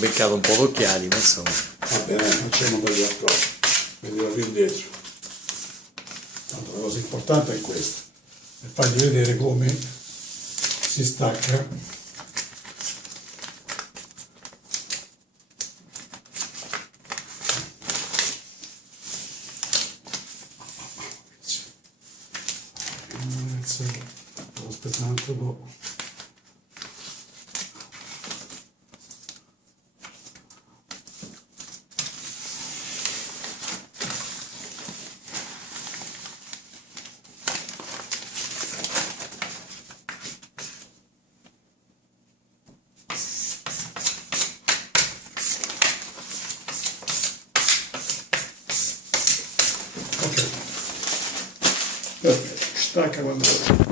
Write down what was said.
beccato un po' di occhiali, ma insomma. Va bene, facciamo quelli accordi, vedeva più indietro. Tanto la cosa importante è questa, e fargli vedere come si stacca. Devo aspettare un altro po'. Ok, perfetto, stacca quando vuoi.